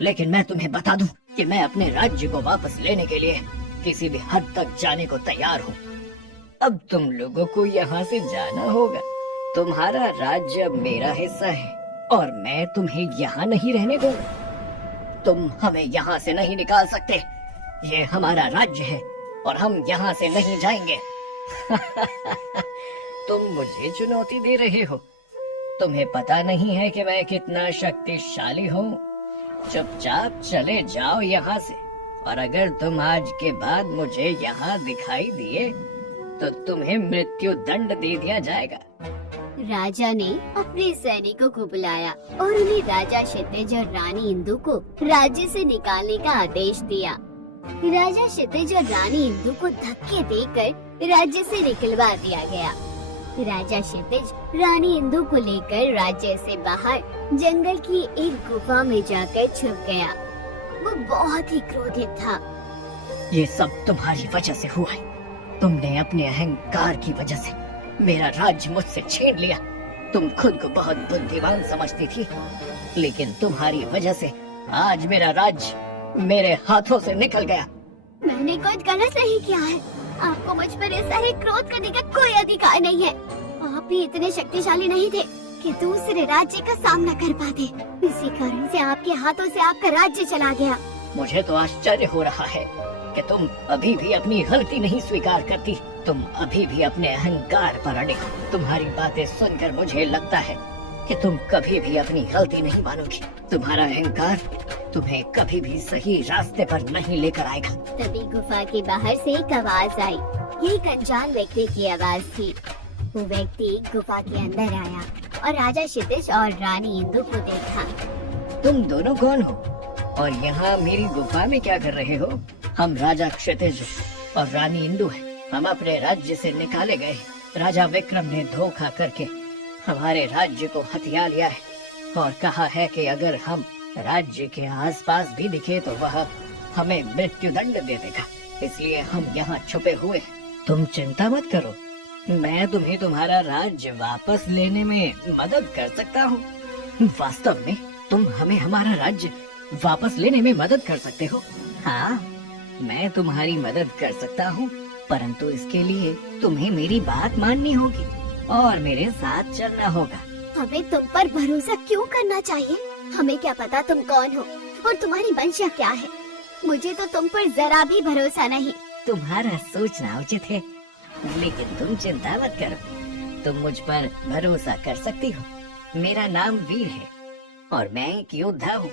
लेकिन मैं तुम्हें बता दूं कि मैं अपने राज्य को वापस लेने के लिए किसी भी हद तक जाने को तैयार हूँ। अब तुम लोगों को यहाँ से जाना होगा। तुम्हारा राज्य अब मेरा हिस्सा है और मैं तुम्हें यहाँ नहीं रहने दूंगा। तुम हमें यहाँ से नहीं निकाल सकते। ये हमारा राज्य है और हम यहाँ से नहीं जाएंगे। तुम मुझे चुनौती दे रहे हो? तुम्हें पता नहीं है कि मैं कितना शक्तिशाली हूँ? चुपचाप चले जाओ यहाँ से, और अगर तुम आज के बाद मुझे यहाँ दिखाई दिए तो तुम्हें मृत्यु दंड दे दिया जाएगा। राजा ने अपने सैनिकों को बुलाया और उन्हें राजा क्षितिज और रानी इंदु को राज्य से निकालने का आदेश दिया। राजा क्षितिज और रानी इंदु को धक्के देकर राज्य से निकलवा दिया गया। राजा क्षितिज रानी इंदु को लेकर राज्य से बाहर जंगल की एक गुफा में जाकर छुप गया। वो बहुत ही क्रोधित था। ये सब तुम्हारी वजह से हुआ है। तुमने अपने अहंकार की वजह से मेरा राज्य मुझसे छीन लिया। तुम खुद को बहुत बुद्धिमान समझती थी, लेकिन तुम्हारी वजह से आज मेरा राज्य मेरे हाथों से निकल गया। मैंने कुछ गलत नहीं किया है। आपको मुझ पर इस तरह क्रोध करने का कोई अधिकार नहीं है। आप भी इतने शक्तिशाली नहीं थे कि दूसरे राज्य का सामना कर पाते। इसी कारण से आपके हाथों से आपका राज्य चला गया। मुझे तो आश्चर्य हो रहा है कि तुम अभी भी अपनी गलती नहीं स्वीकार करती। तुम अभी भी अपने अहंकार पर अड़े। तुम्हारी बातें सुनकर मुझे लगता है कि तुम कभी भी अपनी गलती नहीं मानोगी। तुम्हारा अहंकार तुम्हें कभी भी सही रास्ते पर नहीं लेकर आएगा। तभी गुफा के बाहर से एक आवाज आई। ये एक अनजान व्यक्ति की आवाज थी। वो व्यक्ति गुफा के अंदर आया और राजा क्षितिज और रानी इंदु को देखा। तुम दोनों कौन हो और यहाँ मेरी गुफा में क्या कर रहे हो? हम राजा क्षितिज और रानी इंदु हैं। हम अपने राज्य से निकाले गए। राजा विक्रम ने धोखा करके हमारे राज्य को हथिया लिया है और कहा है कि अगर हम राज्य के आसपास भी दिखे तो वह हमें मृत्यु दंड दे देगा। इसलिए हम यहाँ छुपे हुए हैं। तुम चिंता मत करो, मैं तुम्हें तुम्हारा राज्य वापस लेने में मदद कर सकता हूँ। वास्तव में तुम हमें हमारा राज्य वापस लेने में मदद कर सकते हो? हाँ, मैं तुम्हारी मदद कर सकता हूँ, परंतु इसके लिए तुम्हें मेरी बात माननी होगी और मेरे साथ चलना होगा। हमें तुम पर भरोसा क्यों करना चाहिए? हमें क्या पता तुम कौन हो और तुम्हारी मंशा क्या है। मुझे तो तुम पर जरा भी भरोसा नहीं। तुम्हारा सोचना उचित है, लेकिन तुम चिंता मत करो। तुम मुझ पर भरोसा कर सकती हो। मेरा नाम वीर है और मैं एक योद्धा हूँ।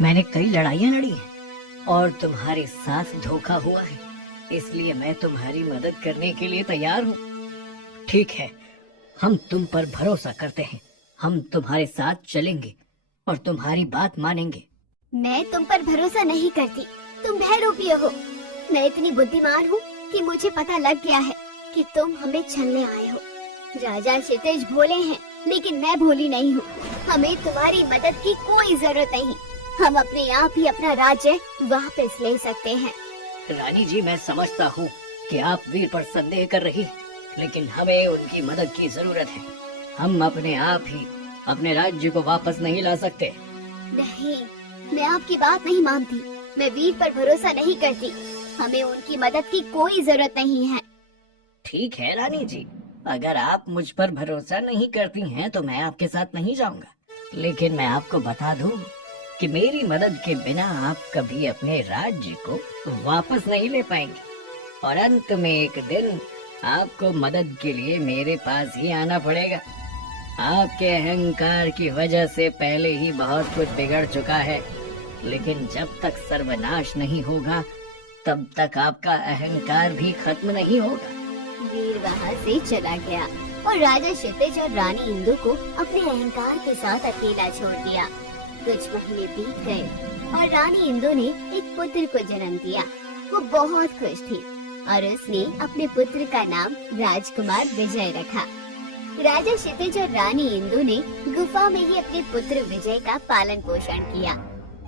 मैंने कई लड़ाइयाँ लड़ी हैं और तुम्हारे साथ धोखा हुआ है, इसलिए मैं तुम्हारी मदद करने के लिए तैयार हूँ। ठीक है, हम तुम पर भरोसा करते हैं। हम तुम्हारे साथ चलेंगे और तुम्हारी बात मानेंगे। मैं तुम पर भरोसा नहीं करती। तुम बहरूपी हो। मैं इतनी बुद्धिमान हूँ कि मुझे पता लग गया है कि तुम हमें छलने आए हो। राजा क्षितिज भोले हैं, लेकिन मैं भोली नहीं हूँ। हमें तुम्हारी मदद की कोई जरूरत नहीं। हम अपने आप ही अपना राज्य वापस ले सकते हैं। रानी जी, मैं समझता हूँ कि आप वीर पर संदेह कर रही हैं, लेकिन हमें उनकी मदद की जरूरत है। हम अपने आप ही अपने राज्य को वापस नहीं ला सकते। नहीं, मैं आपकी बात नहीं मानती। मैं वीर पर भरोसा नहीं करती। हमें उनकी मदद की कोई जरूरत नहीं है। ठीक है रानी जी, अगर आप मुझ पर भरोसा नहीं करती हैं तो मैं आपके साथ नहीं जाऊंगा। लेकिन मैं आपको बता दूं कि मेरी मदद के बिना आप कभी अपने राज्य को वापस नहीं ले पाएंगे और अंत में एक दिन आपको मदद के लिए मेरे पास ही आना पड़ेगा। आपके अहंकार की वजह से पहले ही बहुत कुछ बिगड़ चुका है, लेकिन जब तक सर्वनाश नहीं होगा तब तक आपका अहंकार भी खत्म नहीं होगा। वीर वहाँ से चला गया और राजा क्षितिज और रानी इंदु को अपने अहंकार के साथ अकेला छोड़ दिया। कुछ महीने बीत गए और रानी इंदु ने एक पुत्र को जन्म दिया। वो बहुत खुश थी और उसने अपने पुत्र का नाम राजकुमार विजय रखा। राजा क्षितिज और रानी इंदु ने गुफा में ही अपने पुत्र विजय का पालन पोषण किया।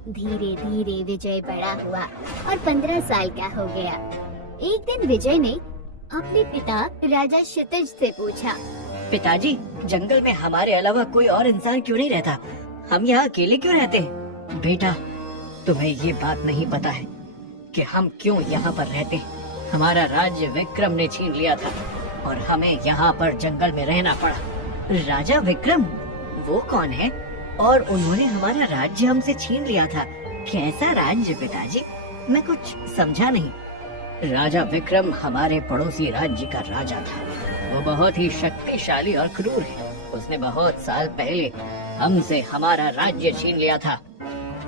धीरे धीरे विजय बड़ा हुआ और 15 साल का हो गया। एक दिन विजय ने अपने पिता राजा क्षितिज से पूछा, पिताजी, जंगल में हमारे अलावा कोई और इंसान क्यों नहीं रहता? हम यहाँ अकेले क्यों रहते हैं? बेटा, तुम्हें ये बात नहीं पता है कि हम क्यों यहाँ पर रहते हैं। हमारा राज्य विक्रम ने छीन लिया था और हमें यहाँ पर जंगल में रहना पड़ा। राजा विक्रम? वो कौन है? और उन्होंने हमारा राज्य हमसे छीन लिया था। कैसा राज्य पिताजी? मैं कुछ समझा नहीं। राजा विक्रम हमारे पड़ोसी राज्य का राजा था। वो बहुत ही शक्तिशाली और क्रूर है। उसने बहुत साल पहले हमसे हमारा राज्य छीन लिया था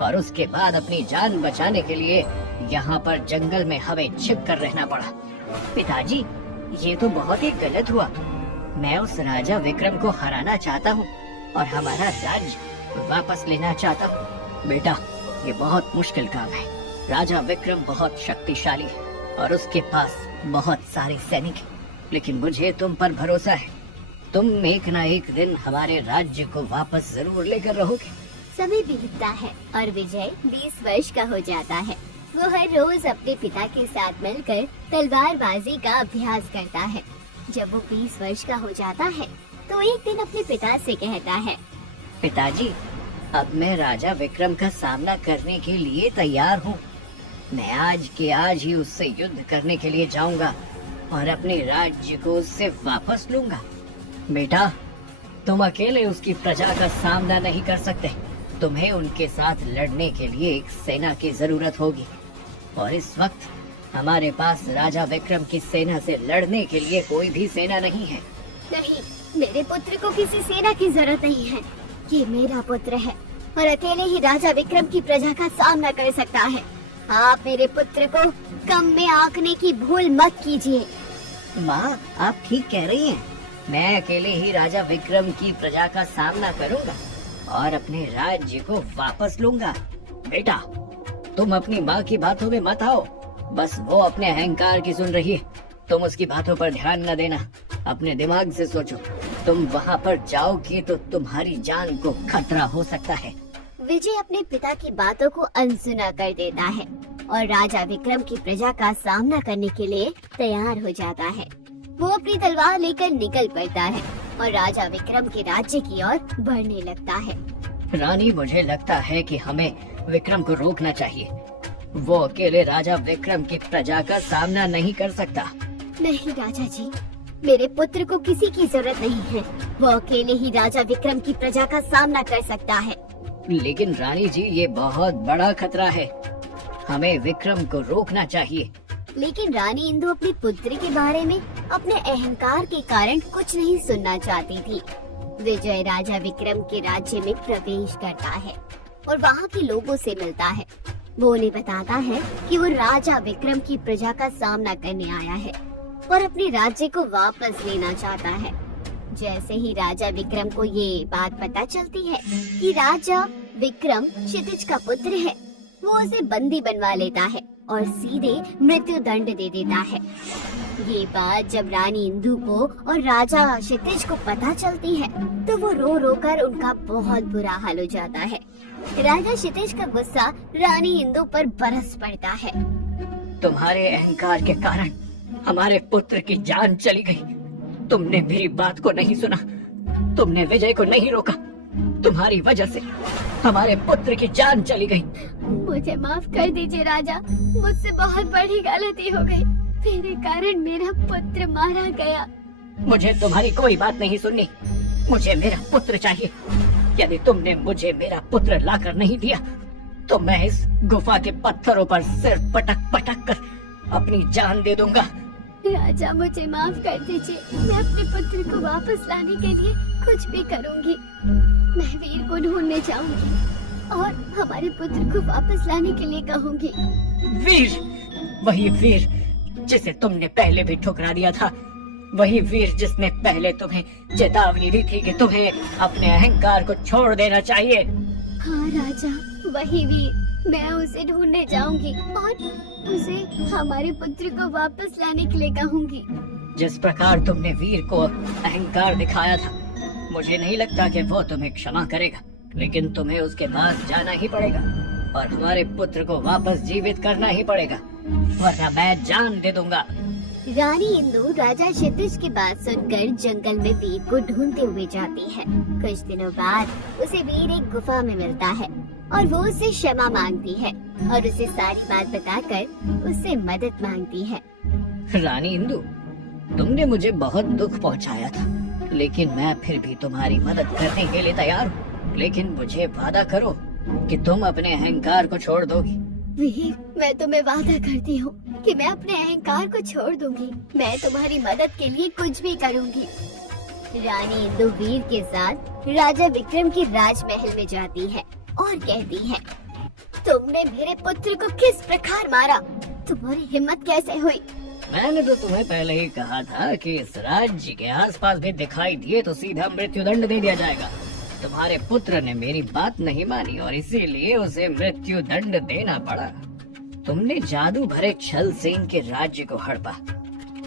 और उसके बाद अपनी जान बचाने के लिए यहाँ पर जंगल में हमें छिप कर रहना पड़ा। पिताजी, ये तो बहुत ही गलत हुआ। मैं उस राजा विक्रम को हराना चाहता हूँ और हमारा राज्य वापस लेना चाहता हूँ। बेटा, ये बहुत मुश्किल काम है। राजा विक्रम बहुत शक्तिशाली है और उसके पास बहुत सारे सैनिक हैं, लेकिन मुझे तुम पर भरोसा है। तुम एक ना एक दिन हमारे राज्य को वापस जरूर लेकर रहोगे। समय बीतता है और विजय 20 वर्ष का हो जाता है। वो हर रोज अपने पिता के साथ मिलकर तलवारबाजी का अभ्यास करता है। जब वो 20 वर्ष का हो जाता है तो एक दिन अपने पिता से कहता है, पिताजी, अब मैं राजा विक्रम का सामना करने के लिए तैयार हूँ। मैं आज के आज ही उससे युद्ध करने के लिए जाऊंगा और अपने राज्य को उससे वापस लूंगा। बेटा, तुम अकेले उसकी प्रजा का सामना नहीं कर सकते। तुम्हें उनके साथ लड़ने के लिए एक सेना की जरूरत होगी और इस वक्त हमारे पास राजा विक्रम की सेना से लड़ने के लिए कोई भी सेना नहीं है। नहीं, मेरे पुत्र को किसी सेना की जरूरत नहीं है। ये मेरा पुत्र है और अकेले ही राजा विक्रम की प्रजा का सामना कर सकता है। आप मेरे पुत्र को कम में आंकने की भूल मत कीजिए। माँ, आप ठीक कह रही हैं। मैं अकेले ही राजा विक्रम की प्रजा का सामना करूंगा और अपने राज्य को वापस लूंगा। बेटा, तुम अपनी माँ की बातों में मत आओ। बस वो अपने अहंकार की सुन रही है। तुम उसकी बातों पर ध्यान न देना। अपने दिमाग से सोचो। तुम वहाँ पर जाओगी तो तुम्हारी जान को खतरा हो सकता है। विजय अपने पिता की बातों को अनसुना कर देता है और राजा विक्रम की प्रजा का सामना करने के लिए तैयार हो जाता है। वो अपनी तलवार लेकर निकल पड़ता है और राजा विक्रम के राज्य की ओर बढ़ने लगता है। रानी, मुझे लगता है कि हमें विक्रम को रोकना चाहिए। वो अकेले राजा विक्रम की प्रजा का सामना नहीं कर सकता। नहीं राजा जी, मेरे पुत्र को किसी की जरूरत नहीं है। वो अकेले ही राजा विक्रम की प्रजा का सामना कर सकता है। लेकिन रानी जी, ये बहुत बड़ा खतरा है। हमें विक्रम को रोकना चाहिए। लेकिन रानी इंदु अपने पुत्र के बारे में अपने अहंकार के कारण कुछ नहीं सुनना चाहती थी। विजय राजा विक्रम के राज्य में प्रवेश करता है और वहाँ के लोगों से मिलता है। वो उन्हें बताता है कि वो राजा विक्रम की प्रजा का सामना करने आया है और अपने राज्य को वापस लेना चाहता है। जैसे ही राजा विक्रम को ये बात पता चलती है कि राजा विक्रम क्षितिज का पुत्र है, वो उसे बंदी बनवा लेता है और सीधे मृत्यु दंड दे देता है। ये बात जब रानी इंदु को और राजा क्षितिज को पता चलती है तो वो रो रो कर उनका बहुत बुरा हाल हो जाता है। राजा क्षितिज का गुस्सा रानी इंदु पर बरस पड़ता है। तुम्हारे अहंकार के कारण हमारे पुत्र की जान चली गई। तुमने मेरी बात को नहीं सुना। तुमने विजय को नहीं रोका। तुम्हारी वजह से हमारे पुत्र की जान चली गई। मुझे माफ कर दीजिए राजा, मुझसे बहुत बड़ी गलती हो गई। मेरे कारण मेरा पुत्र मारा गया। मुझे तुम्हारी कोई बात नहीं सुननी। मुझे मेरा पुत्र चाहिए। यदि तुमने मुझे मेरा पुत्र लाकर नहीं दिया तो मैं इस गुफा के पत्थरों पर सिर पटक पटक कर अपनी जान दे दूंगा। राजा, मुझे माफ कर दीजिए। मैं अपने पुत्र को वापस लाने के लिए कुछ भी करूंगी। मैं वीर को ढूंढने जाऊंगी और हमारे पुत्र को वापस लाने के लिए कहूंगी। वीर? वही वीर जिसे तुमने पहले भी ठुकरा दिया था। वही वीर जिसने पहले तुम्हें चेतावनी दी थी कि तुम्हें अपने अहंकार को छोड़ देना चाहिए। हाँ राजा, वही वीर। मैं उसे ढूंढने जाऊंगी और उसे हमारे पुत्र को वापस लाने के लिए कहूंगी। जिस प्रकार तुमने वीर को अहंकार दिखाया था, मुझे नहीं लगता कि वो तुम्हें क्षमा करेगा। लेकिन तुम्हें उसके पास जाना ही पड़ेगा और हमारे पुत्र को वापस जीवित करना ही पड़ेगा, वरना मैं जान दे दूंगा। रानी इंदु राजा क्षितिज की बात सुनकर जंगल में वीर को ढूंढते हुए जाती है। कुछ दिनों बाद उसे वीर एक गुफा में मिलता है और वो उससे क्षमा मांगती है और उसे सारी बात बताकर उससे मदद मांगती है। रानी इंदु, तुमने मुझे बहुत दुख पहुंचाया था, लेकिन मैं फिर भी तुम्हारी मदद करने के लिए तैयार हूँ। लेकिन मुझे वादा करो कि तुम अपने अहंकार को छोड़ दोगी। वीर, मैं तुम्हें वादा करती हूँ कि मैं अपने अहंकार को छोड़ दूंगी। मैं तुम्हारी मदद के लिए कुछ भी करूँगी। रानी इंदु वीर के साथ राजा विक्रम के राजमहल में जाती है और कहती है, तुमने मेरे पुत्र को किस प्रकार मारा? तुम्हारी हिम्मत कैसे हुई? मैंने तो तुम्हें पहले ही कहा था कि इस राज्य के आसपास भी दिखाई दिए तो सीधा मृत्युदंड दे दिया जाएगा। तुम्हारे पुत्र ने मेरी बात नहीं मानी और इसीलिए उसे मृत्युदंड देना पड़ा। तुमने जादू भरे छल से इनके राज्य को हड़पा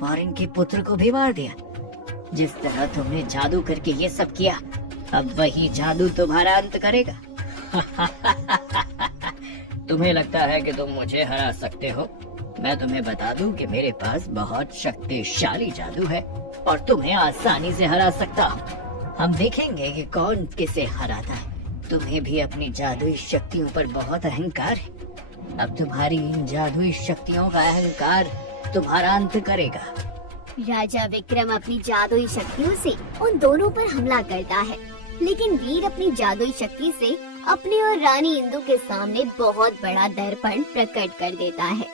और इनके पुत्र को भी मार दिया। जिस तरह तुमने जादू करके ये सब किया, अब वही जादू तुम्हारा अंत करेगा। तुम्हें लगता है कि तुम मुझे हरा सकते हो? मैं तुम्हें बता दूं कि मेरे पास बहुत शक्तिशाली जादू है और तुम्हें आसानी से हरा सकता हूँ। हम देखेंगे कि कौन किसे हराता है। तुम्हें भी अपनी जादुई शक्तियों पर बहुत अहंकार है। अब तुम्हारी इन जादुई शक्तियों का अहंकार तुम्हारा अंत करेगा। राजा विक्रम अपनी जादुई शक्तियों से उन दोनों पर हमला करता है, लेकिन वीर अपनी जादुई शक्ति से अपने और रानी इंदु के सामने बहुत बड़ा दर्पण प्रकट कर देता है।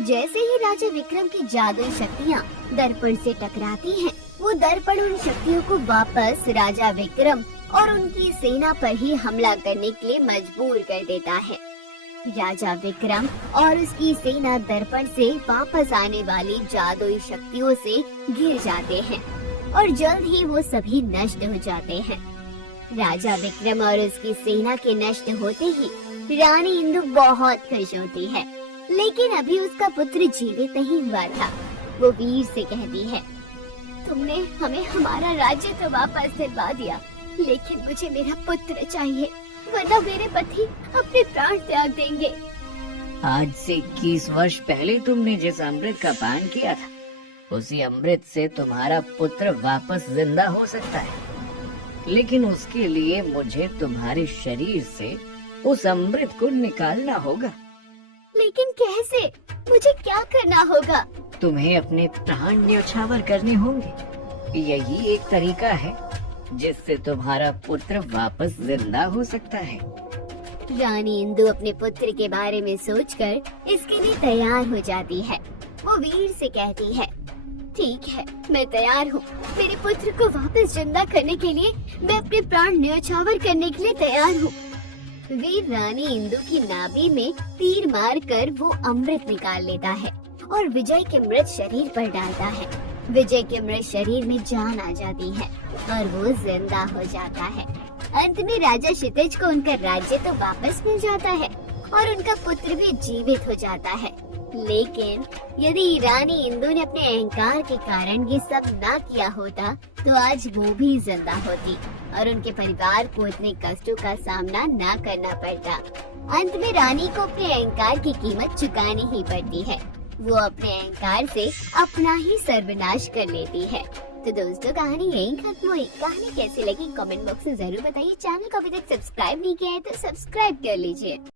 जैसे ही राजा विक्रम की जादुई शक्तियाँ दर्पण से टकराती हैं, वो दर्पण उन शक्तियों को वापस राजा विक्रम और उनकी सेना पर ही हमला करने के लिए मजबूर कर देता है। राजा विक्रम और उसकी सेना दर्पण से वापस आने वाली जादुई शक्तियों से घिर जाते हैं और जल्द ही वो सभी नष्ट हो जाते हैं। राजा विक्रम और उसकी सेना के नष्ट होते ही रानी इंदु बहुत खुश होती है, लेकिन अभी उसका पुत्र जीवित नहीं हुआ था। वो वीर से कहती है, तुमने हमें हमारा राज्य तो वापस दिलवा दिया, लेकिन मुझे मेरा पुत्र चाहिए, वरना मेरे पति अपने प्राण त्याग देंगे। आज से 21 वर्ष पहले तुमने जिस अमृत का पान किया था, उसी अमृत से तुम्हारा पुत्र वापस जिंदा हो सकता है, लेकिन उसके लिए मुझे तुम्हारे शरीर से उस अमृत को निकालना होगा। लेकिन कैसे? मुझे क्या करना होगा? तुम्हें अपने प्राण न्योछावर करने होंगे। यही एक तरीका है जिससे तुम्हारा पुत्र वापस जिंदा हो सकता है। रानी इंदु अपने पुत्र के बारे में सोचकर इसके लिए तैयार हो जाती है। वो वीर से कहती है, ठीक है, मैं तैयार हूँ। मेरे पुत्र को वापस जिंदा करने के लिए मैं अपने प्राण न्योछावर करने के लिए तैयार हूँ। वीर रानी इंदु की नाभि में तीर मारकर वो अमृत निकाल लेता है और विजय के मृत शरीर पर डालता है। विजय के मृत शरीर में जान आ जाती है और वो जिंदा हो जाता है। अंत में राजा क्षितिज को उनका राज्य तो वापस मिल जाता है और उनका पुत्र भी जीवित हो जाता है। लेकिन यदि रानी इंदु ने अपने अहंकार के कारण ये सब ना किया होता तो आज वो भी जिंदा होती और उनके परिवार को इतने कष्टों का सामना ना करना पड़ता। अंत में रानी को अपने अहंकार की कीमत चुकानी ही पड़ती है। वो अपने अहंकार से अपना ही सर्वनाश कर लेती है। तो दोस्तों, कहानी यहीं खत्म हुई। कहानी कैसी लगी कमेंट बॉक्स में जरूर बताइए। चैनल को अभी तक सब्सक्राइब नहीं किया है तो सब्सक्राइब कर लीजिए।